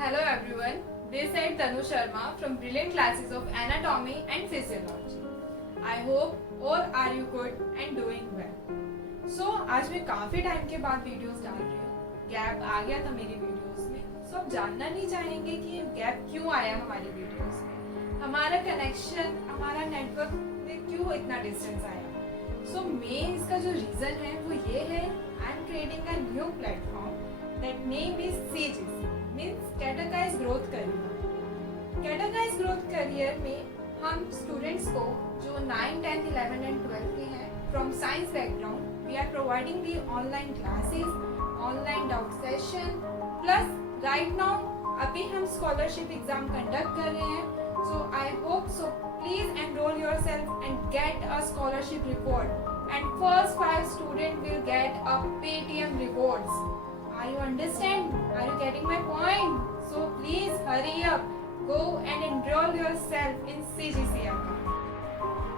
Hello everyone, this is Tanu Sharma from Brilliant Classes of Anatomy and Physiology. I hope all are you good and doing well. So आज मैं काफी time के बाद videos डाल रही हूँ. Gap आ गया था मेरी वीडियोस में. So आप जानना नहीं चाहेंगे कि गैप क्यों आया हमारी वीडियोस में. हमारा कनेक्शन, हमारा नेटवर्क में क्यों इतना डिस्टेंस आया. So मेन इसका जो रीजन है वो ये है, I am creating a new platform that name is CGC. Means categorise growth career. Categorise growth career में हम स्टूडेंट्स को जो 9, 10, 11 एंड 12 के हैं from science background, we are providing the online classes, online doubt session, plus right now अभी हम scholarship exam conduct कर रहे हैं. So I hope so please enrol yourself and get a scholarship reward and first 5 student will get a Paytm rewards. Are you understand? Are you getting my point? So please hurry up. Go and enroll yourself in CGC account.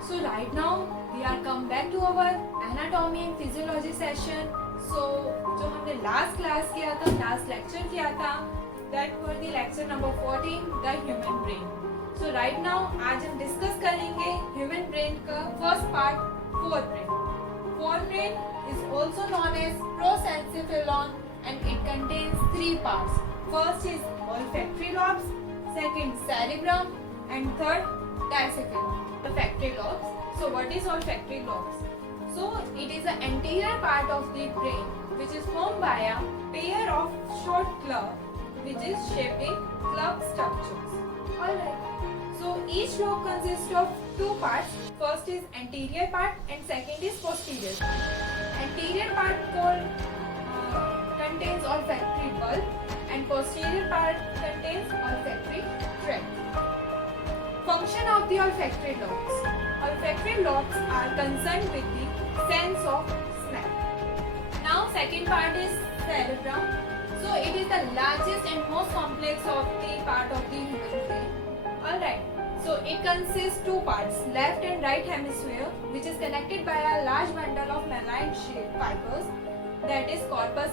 So right now we are come back to our anatomy and physiology session. So जो हमने last class किया था, last lecture किया था, that was the lecture number 14, the human brain. So right now आज हम discuss करेंगे human brain का first part, forebrain. Forebrain is also known as prosencephalon and it contains 3 parts. First is olfactory lobes, second cerebrum, and third diencephalon. Olfactory lobes. So what is olfactory lobes? So it is the anterior part of the brain which is formed by a pair of short club which is shaped in club structures. Alright. So each lobe consists of 2 parts. First is anterior part and second is posterior part. Anterior part contains olfactory bulb and posterior part contains olfactory tract. Function of the olfactory lobes. Olfactory lobes are concerned with the sense of smell. Now second part is cerebrum. So it is the largest and most complex of the part of the human brain. Alright. So it consists 2 parts, left and right hemisphere, which is connected by a large bundle of myelin shaped fibers, that is corpus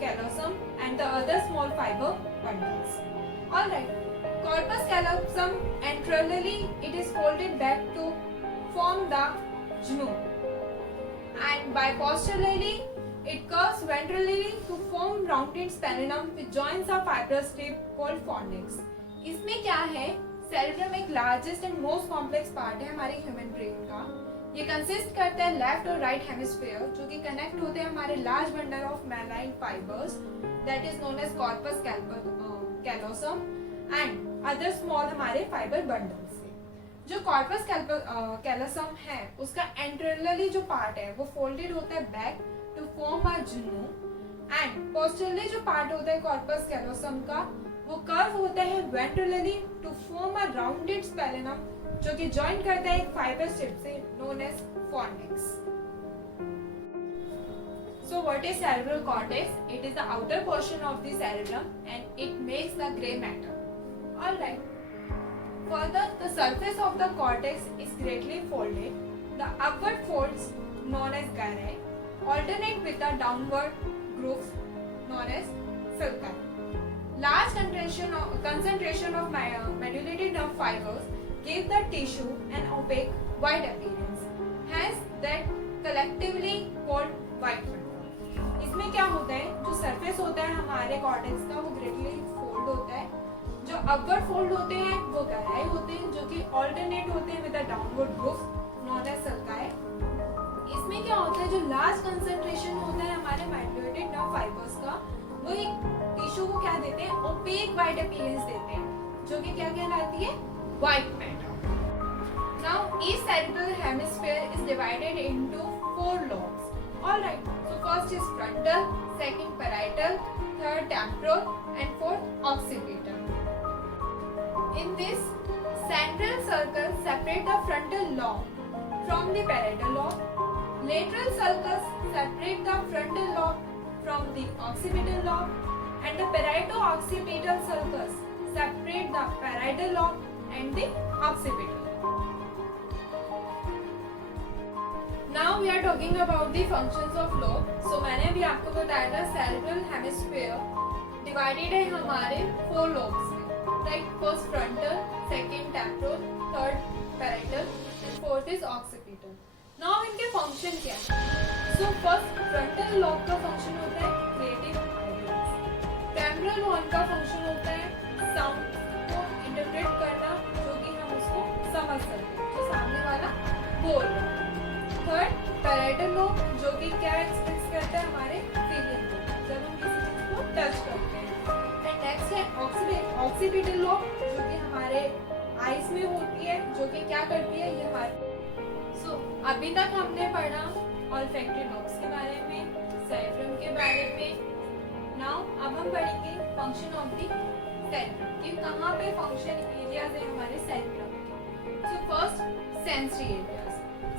callosum, and the other small fiber bundles. Alright, corpus callosum anteriorly it is folded back to form the gnu, and by posteriorly it curves ventrally to form rounded splenium which joins a fibrous tip called fornix. इसमें क्या है? Cerebrum एक largest and most complex part है हमारे human brain का. ये consist करता है लेफ्ट और राइट हेमिस्फीयर जो कि कनेक्ट होते हैं हमारे large bundle of myelin fibres that is known as corpus callosum and other small हमारे फाइबर बंडल से. जो कॉर्पस कैलोसम है उसका एंटेरियरली जो पार्ट है वो फोल्डेड होता है back to form a genu and posteriorly जो पार्ट होता है कॉर्पस कैलोसम का वो कर्व होता है ventrally to form a rounded splenium जो कि जॉइन करता है एक फाइबर स्ट्रिप से known as fornix. So what is cerebral cortex? It is the outer portion of the cerebrum and it makes the grey matter. Alright. Further, the surface of the cortex is greatly folded. The upward folds known as gyri alternate with the downward grooves known as sulci. Large concentration of modulated nerve fibers give the tissue an opaque white appearance. Hence, that collectively called white matter. इसमें क्या होता है? जो surface होता है हमारे cortex का वो ग्रेटली फोल्ड होता है. जो अपवर्ड फोल्ड होते हैं वो गहराई होते हैं जो कि ऑल्टरनेट होते हैं with the downward grooves known as sulci. इसमें क्या होता है? जो लार्ज कंसंट्रेशन होता है हमारे माइग्रेटेड नर्व फाइबर्स का वो एक टिश्यू को क्या देते हैं? ओपेक व्हाइट अपीयरेंस देते हैं जो कि क्या कहलाती है? White matter. Now each cerebral hemisphere is divided into 4 lobes. Alright. So first is frontal, second parietal, third temporal, and fourth occipital. In this, central circle separate the frontal lobe from the parietal lobe. Lateral circles separate the frontal lobe from the occipital lobe, and the parieto-occipital circles separate the parietal lobe and the occipital lobe. Now we are talking about the functions of lobe. So मैंने भी आपको बताया था cerebral hemisphere divided है हमारे 4 lobes में, right. First frontal, second temporal, third parietal and fourth is occipital. Now इनके function क्या है? सो फर्स्ट फ्रंटल लोब का फंक्शन होता है क्रिएटिव आइडियाज। टेम्पोरल हॉर्न का फंक्शन होता है साउंड को इंटरप्रेट करना, जो कि हम उसको समझ सकते हैं, जो सामने वाला बोल रहा है। थर्ड पैराइटल लोब, जो कि क्या एक्सप्रेस करता है हमारे फीलिंग को, जब हम किसी चीज को टच करते हैं। एंड नेक्स्ट है ऑक्सीपिटल लोब, जो कि हमारे आईज में होती है, जो कि क्या करती है, ये हमारे अभी तक हमने पढ़ा ऑल्फैक्टरी लोब्स के बारे में, सेरेब्रम के बारे में। नाउ अब हम पढ़ेंगे फंक्शन ऑफ द सेरेब्रम, कि कहाँ पे फंक्शन एरियाज है हमारे सेरेब्रम के। सो first sensory areas.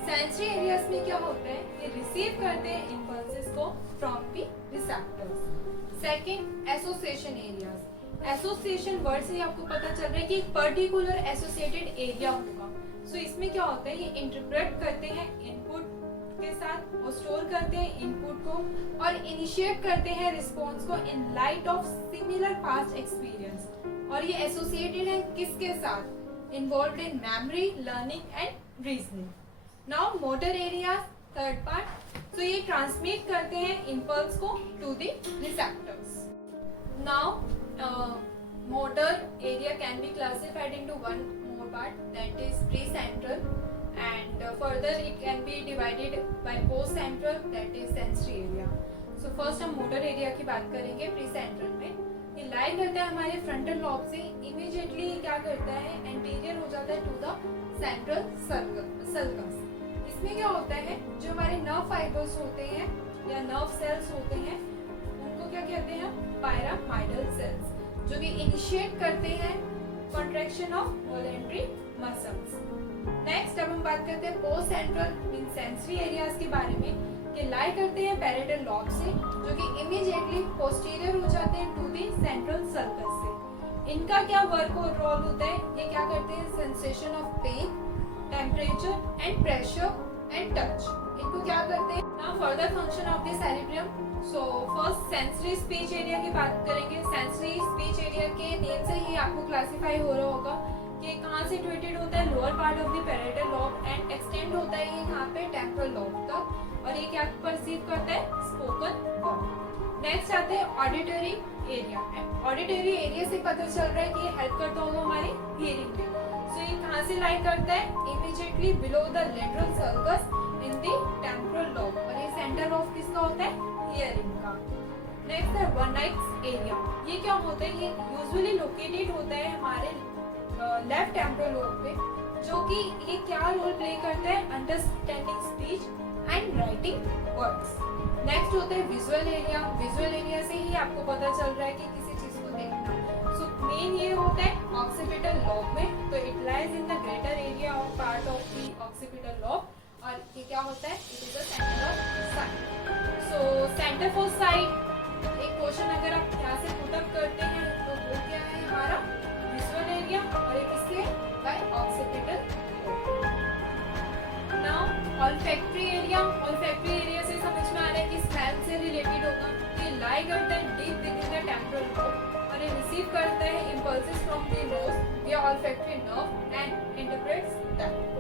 Sensory areas में क्या होता है, ये रिसीव करते हैं इम्पल्सेस को from the receptors. Second association areas. Association word से ही आपको पता चल रहा है कि एक पर्टिकुलर एसोसिएटेड एरिया होगा। सो इसमें क्या होता है, ये इंटरप्रेट करते हैं इनपुट के साथ, वो स्टोर करते हैं इनपुट को और इनिशिएट करते हैं रिस्पॉन्स को in light of similar past experience. और ये एसोसिएटेड है किसके साथ? Involved in memory, learning and reasoning. Now motor area, third part. So ये ट्रांसमिट करते हैं इम्पल्स को to the receptors. Now motor area can be classified into one more part, that is precentral, and further it can be divided by postcentral, that is sensory area. So first हम motor area की बात करेंगे precentral में। ये lie करता है हमारे frontal lobe से, immediately क्या करता है, anterior हो जाता है to the central sulcus। इसमें क्या होता है, जो हमारे nerve fibers होते हैं या nerve cells होते हैं, उनको क्या कहते हैं, pyramidal cells, जो कि इनिशिएट करते हैं contraction of voluntary muscles. Next अब हम बात करते हैं post central mean sensory areas के बारे में। ये लाई करते हैं पैरेटल लॉब से, जो कि इमीडिएटली पोस्टीरियर हो जाते हैं टू दी सेंट्रल सर्कस से। इनका क्या वर्क और रोल होता है, ये क्या करते हैं, sensation of pain, temperature and pressure and touch, इनको क्या करते हैं। Now further function of the cerebrum. So first sensory speech area की बात करेंगे। सेंसरी स्पीच एरिया के नेम से ही आपको क्लासिफाई हो रहा होगा कि कहाँ से सिचुएटेड होता है, lower part of the parietal lobe and extend होता है ये कहाँ पे, टेम्पोरल लॉब तक। और ये क्या परसीव करता है, स्पोकन वर्ड। नेक्स्ट आते हैं ऑडिटरी एरिया। ऑडिटरी एरिया से पता चल रहा है कि ये हेल्प करता होगा हमारी हियरिंग में। सो ये कहाँ से लाई करता है, immediately below the lateral sulcus in the temporal lobe. और ये सेंटर ऑफ किसका होता है, हियरिंग का। नेक्स्ट है वन नाइट्स एरिया। ये क्या होता है, ये यूजुअली लोकेटेड होता है हमारे लेफ्ट टेम्पोरल लोब पे, जो कि ये क्या रोल प्ले करता है, understanding speech and writing words. Next होता है विजुअल एरिया। विजुअल एरिया से ही आपको पता चल रहा है कि किसी चीज को देखना। सो मेन ये होता है ऑक्सीपिटल लॉब में, तो it lies in the greater area of part of the occipital lobe. और ये क्या होता है, it is the centre of site. So centre for site, एक क्वेश्चन अगर आप यहाँ से पुट अप करते हैं तो वो क्या है हमारा विजुअल एरिया, और एक इसके by occipital. Now olfactory area. Olfactory area से समझ में आ रहा है कि स्मेल से रिलेटेड होगा। ये लाई करता है deep within the temporal lobe और ये रिसीव करता है इम्पल्सेस फ्रॉम द नोज या olfactory nerve and interprets that.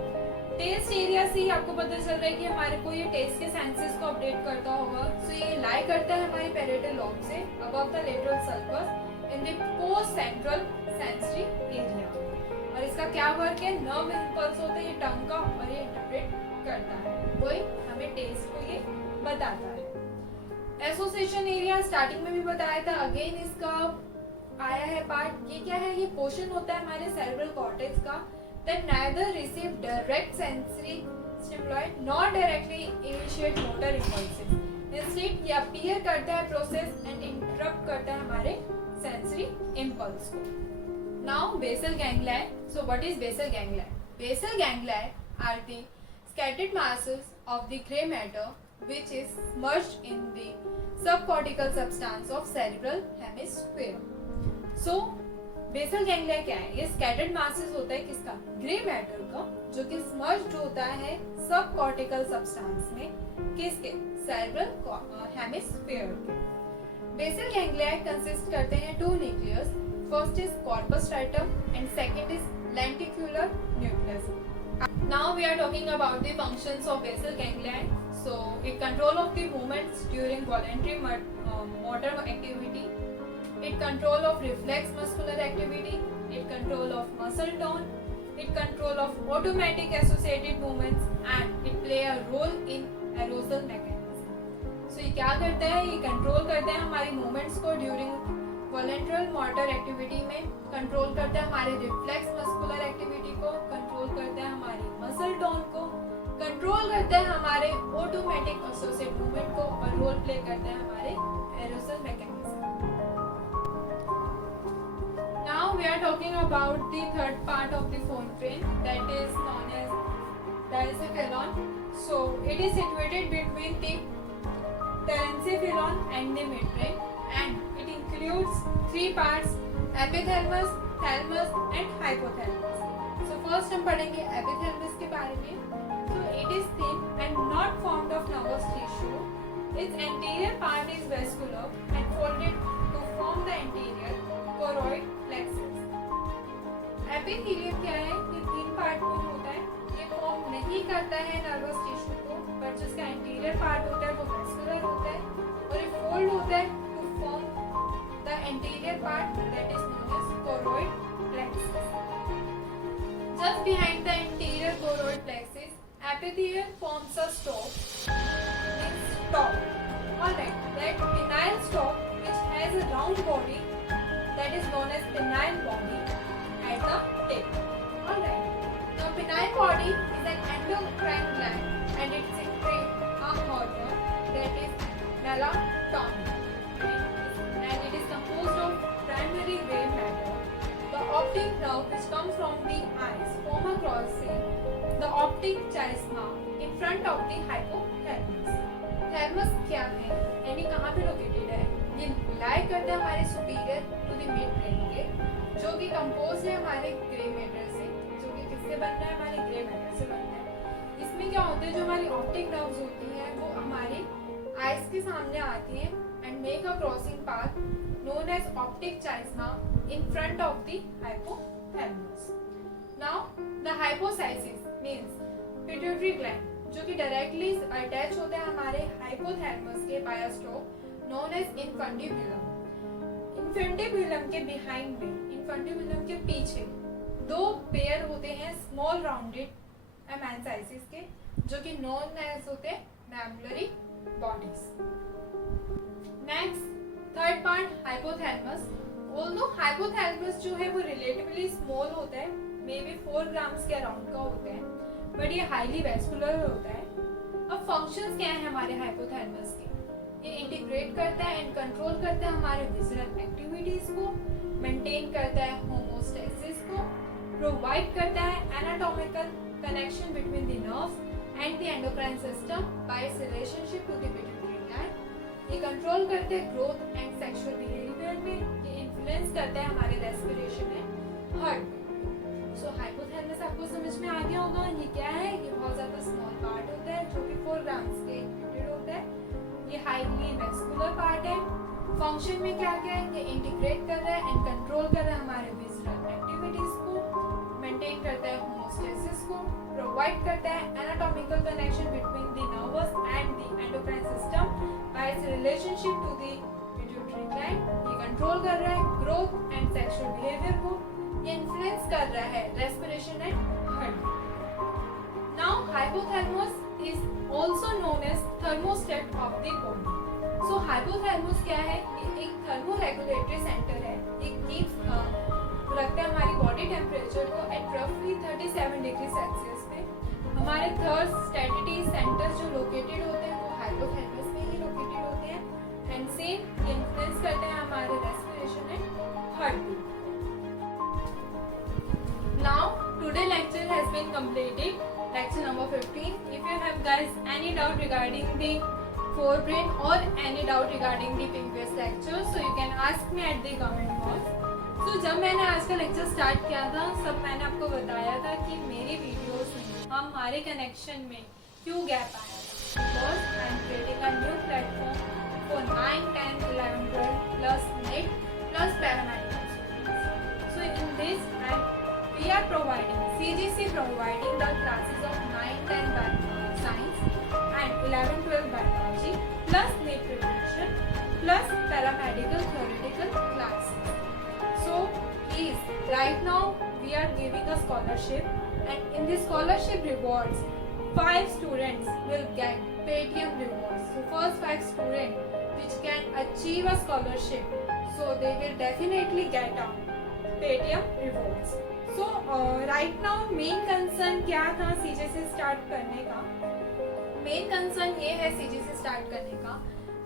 Taste area से ही आपको पता चल रहा है कि हमारे को ये टेस्ट के सेंसेस को अपडेट करता होगा। सो ये लाई करता है हमारे पैरेटल लॉब से above the lateral sulcus in the post central sensory area. और इसका क्या वर्क है, नर्व इंपल्स होता है ये टंग का, और ये इंटरप्रेट करता है, वही हमें टेस्ट को ये बताता है। एसोसिएशन एरिया स्टार्टिंग में भी बताया था, अगेन इसका आया है पार्ट। ये क्या है, ये पोर्शन होता है हमारे सेरेब्रल कॉर्टेक्स का that neither receive direct sensory stimuli nor directly initiate motor impulses. Instead, ये appear करता है process and interrupt करता है हमारे sensory impulse को. Now, basal ganglia. So, what is basal ganglia? Basal ganglia are the scattered masses of the gray matter which is merged in the subcortical substance of cerebral hemisphere. So, basal ganglia क्या है, ये scattered masses होता है किसका, grey matter का, जो कि स्मर्ज्ड होता है सब कॉर्टिकल सब्सटेंस में, किसके, सेरेब्रल हेमिस्फीयर के। बेसल गैंग्लिया कंसिस्ट करते हैं two nucleus. First is corpus striatum and second is lenticular nucleus. Now we are talking about the functions of basal ganglia. So it control of the movements during voluntary motor activity. It control of reflex muscular activity. It control of muscle tone. It control of automatic associated movements and it play a role in arousal mechanism. So ये क्या करता है? ये control करता है हमारी movements को during वॉलेंट्रल motor activity में, कंट्रोल करता है हमारे रिफ्लेक्स मस्कुलर एक्टिविटी को, कंट्रोल करता है हमारी मसल टोन को, कंट्रोल करता है हमारे ऑटोमेटिक एसोसिएट मूवमेंट को और रोल प्ले करता है हमारे arousal mechanism. Now we are talking about the third part of the forebrain that is known as diencephalon. So it is situated between the telencephalon and the midbrain and it includes three parts: epithalamus, thalamus and hypothalamus. So first हम पढ़ेंगे epithalamus के बारे में. So it is thin and not formed of nervous tissue. Its anterior part is vascular and folded to form the anterior choroid plexus. Epithelium क्या है? ये तीन part में होता है. ये फॉर्म नहीं करता है नर्वस टिश्यू को, पर जिसका एंटीरियर पार्ट होता है वो वेस्कुलर होता है और ये फोल्ड होता है form the anterior part that is known as choroid plexus. Just behind the anterior choroid plexus, epithelium forms a stalk. Means stalk. Alright, that penile stalk which has a round body that is known as penile body at the tip. Alright, now penile body is an endocrine gland and it secretes a hormone that is melatonin. And it is composed of primary gray matter. The optic nerve which comes from the eyes form a crossing the optic chiasma in front of the hypothalamus. Thalamus क्या है? यानी कहाँ पे located है? ये lie करता है हमारे superior to the mid brain के, जो कि composed है हमारे grey matter से, जो कि किससे बनता है? हमारे grey matter से बनता है. इसमें क्या होता है? जो हमारी optic nerves होती हैं वो हमारी eyes के सामने आती हैं and make a crossing path known as optic chiasma in front of the hypothalamus. Now, the hypophysis means pituitary gland जो कि directly attach होता है हमारे hypothalamus के by a stalk known as infundibulum. Infundibulum के behind में, infundibulum के पीछे दो पेयर होते हैं small rounded emancises के, जो कि known as होते हैं mammillary bodies. Next, third part hypothalamus. Although hypothalamus जो है वो relatively small होता है, maybe 4 grams के around का होता है, but ये highly vascular होता है. अब functions क्या है हमारे hypothalamus के? ये integrate करता है and control करता है हमारे visceral activities को, maintain करता है homeostasis को, provide करता है anatomical connection between the nerves and the endocrine system by its relationship to the pituitary gland. ये कंट्रोल करते हैं ग्रोथ एंड सेक्सुअल बिहेवियर में, ये इन्फ्लुएंस करता है हमारे respiration and heart. So hypothalamus आपको समझ में आ गया होगा. ये क्या है? ये बहुत ज्यादा स्मॉल पार्ट होता है जो कि 4 ग्राम्स के इंक्लूडेड होता है. ये हाईली वेस्कुलर पार्ट है. फंक्शन में क्या क्या है? ये इंटीग्रेट कर रहा है एंड कंट्रोल कर रहा है हमारे विजुअल एक्टिविटीज को, मेंटेन करता है होमोस्टेसिस को, प्रोवाइड करता है anatomical connection between the nervous and the endocrine system by its relationship to the pituitary gland. ये कंट्रोल कर रहा है ग्रोथ एंड सेक्सुअल बिहेवियर को, ये इन्फ्लुएंस कर रहा है respiration and heart. Now hypothalamus is also known as thermostat of the body. So hypothalamus क्या है? ये एक थर्मोरेगुलेटरी सेंटर है. ये कीप्स रखता है हमारी बॉडी टेम्परेचर को एट रफली 37 डिग्री सेल्सियस पे. हमारे थर्मोस्टेटिटी सेंटर जो लोकेटेड होते हैं वो हाइपोथैलेमस में ही लोकेटेड होते हैं एंड सेम इन्फ्लुएंस करते हैं हमारे respiration and heart beat. Now today lecture has been completed, lecture number 15. If you have guys any doubt regarding the forebrain or any doubt regarding the previous lecture, so you can ask me at the comment box. So जब मैंने आज का lecture start किया था सब मैंने आपको बताया था कि मेरी वीडियोस में हमारे कनेक्शन में क्यों गैप आया था. Because I am creating a new platform for 9, 10, 11, 12 providing the classes of 9-10 science and 11-12 biology plus NEET preparation plus paramedical theoretical classes. So please, right now we are giving a scholarship, and in the scholarship rewards 5 students will get Paytm rewards. So first 5 students which can achieve a scholarship, so they will definitely get a Paytm rewards. So right now main concern क्या था CGC start करने का? Main concern ये है CGC start करने का,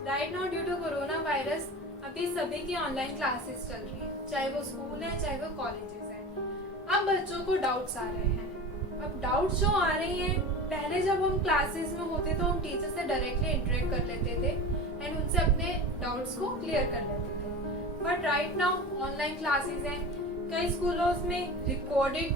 right now due to corona virus अभी सभी की ऑनलाइन क्लासेस चल रही है, चाहे वो स्कूल है चाहे वो कॉलेजेस है। अब बच्चों को डाउट्स आ रहे हैं। अब डाउट्स जो आ रही हैं, पहले जब हम क्लासेस में होते तो हम टीचर से डायरेक्टली इंटरेक्ट कर लेते थे एंड उनसे अपने डाउट्स को क्लियर कर लेते थे, but right now online classes हैं, कई स्कूलों में रिकॉर्डेड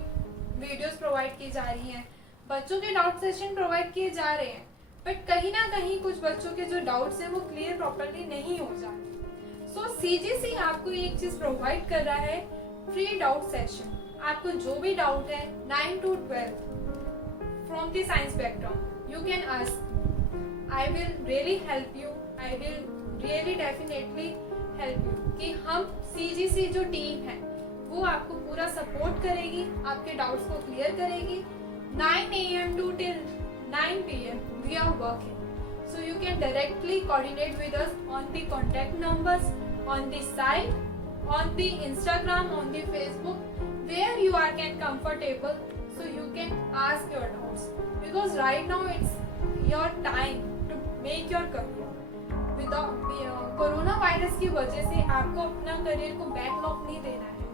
वीडियोस प्रोवाइड की जा रही हैं, बच्चों के डाउट सेशन प्रोवाइड किए जा रहे हैं, बट कहीं ना कहीं कुछ बच्चों के जो डाउट्स हैं वो क्लियर प्रॉपर्ली नहीं हो जाते। सो CGC आपको एक चीज प्रोवाइड कर रहा है, फ्री डाउट सेशन। आपको जो भी डाउट है 9 to 12 from the science background, you can ask. I will really help you. I will really definitely help you कि हम CGC जो टीम है वो आपको पूरा सपोर्ट करेगी, आपके डाउट्स को क्लियर करेगी। 9 AM to till 9 PM we are working, so you can directly coordinate with us on the contact numbers, on the site, on the Instagram, on the Facebook, where you are can comfortable, so you can ask your doubts, because right now it's your time to make your career. Without corona virus की वजह से आपको अपना career को backlog नहीं देना है,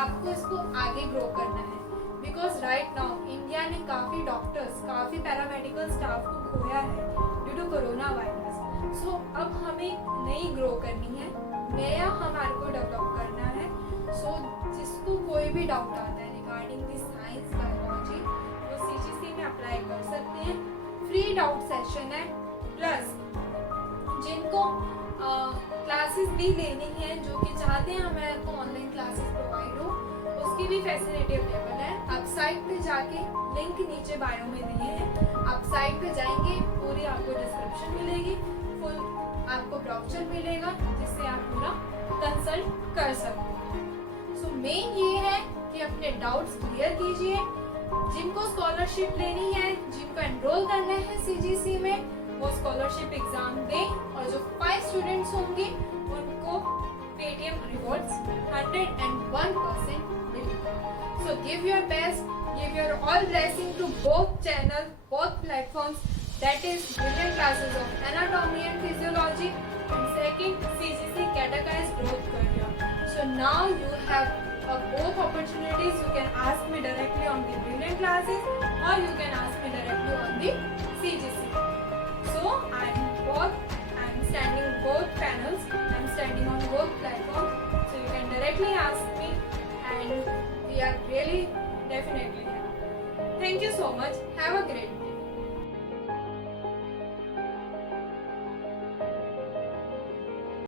आपको इसको आगे ग्रो करना है, बिकॉज राइट नाउ इंडिया ने काफी डॉक्टर्स, काफी पैरामेडिकल स्टाफ को खोया है ड्यू टू कोरोना वायरस। सो अब हमें नई ग्रो करनी है, नया हमारे को डेवलप करना है। सो जिसको कोई भी डाउट आता है रिगार्डिंग दी साइंस बायोलॉजी, वो CGC में अप्लाई कर सकते हैं। फ्री डाउट सेशन है, प्लस जिनको क्लासेस भी लेनी है, जो कि चाहते हैं हमारे को ऑनलाइन क्लासेस प्रोवाइड हो, उसकी भी फैसिलिटी अवेलेबल है। आप साइट पे जाके, लिंक नीचे बायो में दिए हैं, आप साइट पे जाएंगे, पूरी आपको डिस्क्रिप्शन मिलेगी, फुल आपको ब्रोशर मिलेगा, जिससे आप पूरा कंसल्ट कर सकते हैं। सो मेन ये है कि अपने डाउट्स क्लियर कीजिए। जिनको स्कॉलरशिप लेनी है, जिनको एनरोल करना है CGC में, वो स्कॉलरशिप एग्जाम दें, और जो 5 स्टूडेंट्स होंगे उनको Paytm rewards 101% मिलेगा। So give your best, give your all blessing to both channel, both platforms, that is Brilliant Classes of Anatomy and Physiology, and second CGC Categorized Growth Career. So now you have both opportunities. You can ask me directly on the Brilliant Classes, or you can ask me directly on the CGC. So I'm standing both panels, I'm standing on both platforms, so you can directly ask me, and we are really definitely here. Thank you so much. Have a great day.